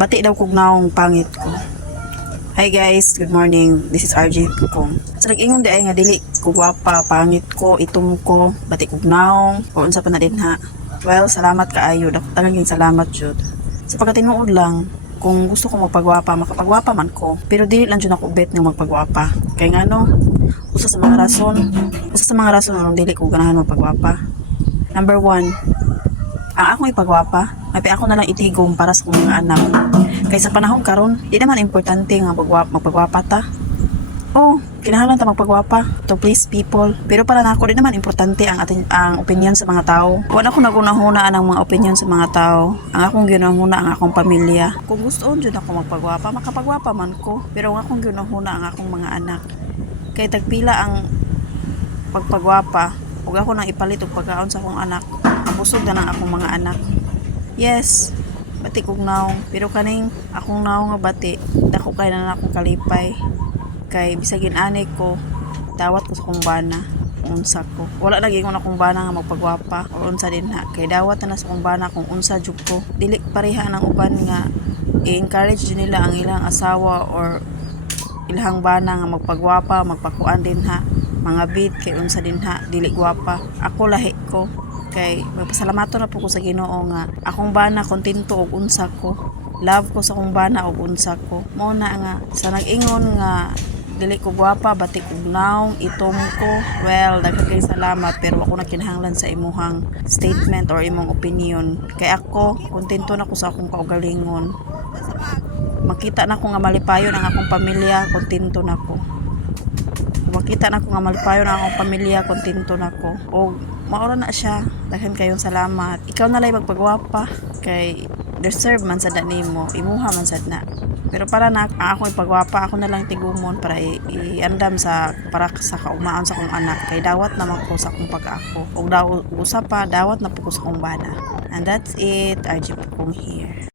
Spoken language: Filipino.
Bati daw kog naong pangit ko. Hi guys, good morning. This is RJ Pukong. Sa nag-ingon di ay nga dili ko gwapa, pangit ko, itom ko, bati kog naong, o unsa pa na din ha. Well, salamat kaayo. Talagang salamat jud. Sa pagkatinuod lang, kung gusto ko magpagwapa, makapagwapa man ko. Pero dili lang jud ako bet nga magpagwapa. Kay ngano, usa sa mga rason aron dili ko ganahan magpagwapa. Number 1, ang akong ipagwapa, may ako na lang itigom para sa kong mga anak. Kaya sa panahon karon, di naman importante nga magpagwapa ta. Oh, kinahanglan ta magpagwapa to please people. Pero para nako di naman importante ang opinion sa mga tao. Wala ko nagunahuna ang mga opinion sa mga tao. Ang akong ginahuna ang akong pamilya. Kung gusto jud ako magpagwapa, makapagwapa man ko. Pero ang akong ginahuna ang akong mga anak. Kay tagpila ang pagpagwapa, ug ako nang ipalit og pagkaon sa akong anak. Ang busog na ng akong mga anak. Yes, bati kog naong. Pero kaning akong naong nga bati, dako kay na akong kalipay. Kay bisagin ani ko, dawat ko sa akong bana, unsa ko. Wala lagi ko na akong bana nga magpagwapa o unsa din ha. Kay dawat na sa akong bana kung unsa jud ko. Dili pareha ng uban nga i-encourage din nila ang ilang asawa or ilang bana nga magpagwapa, magpakuan din ha. Mga bid kay unsa din ha, dili gwapa. Ako lahi ko. Kay magpasalamato na po ko sa Ginoo nga akong bana kontento og unsa ko. Love ko sa akong bana og unsa ko. Mao na nga sa nag-ingon nga dili ko gwapa, bati kog naong, itom ko. Well, daghang kay salamat pero ako na kinahanglan sa imuhang statement or imong opinion. Kay ako kontento na ko sa akong kaugalingon. Makita na ko nga malipayon ang akong pamilya, kontento na ko. Makita na ko nga malipayon ang akong pamilya, kontento na ko. O maura na siya. Daghan kayong salamat. Ikaw na lang magpagwapa kay deserve man sad nimo, imuha man sad na. Pero para na ako ipagwapa, ako na lang tigumon para iandam para sa kaumaon sa akong anak. Kay dawat naman ko sa akong pag-ako. Og usa pa dawat na po ko sa akong bana. And that's it. RJ Pukong here.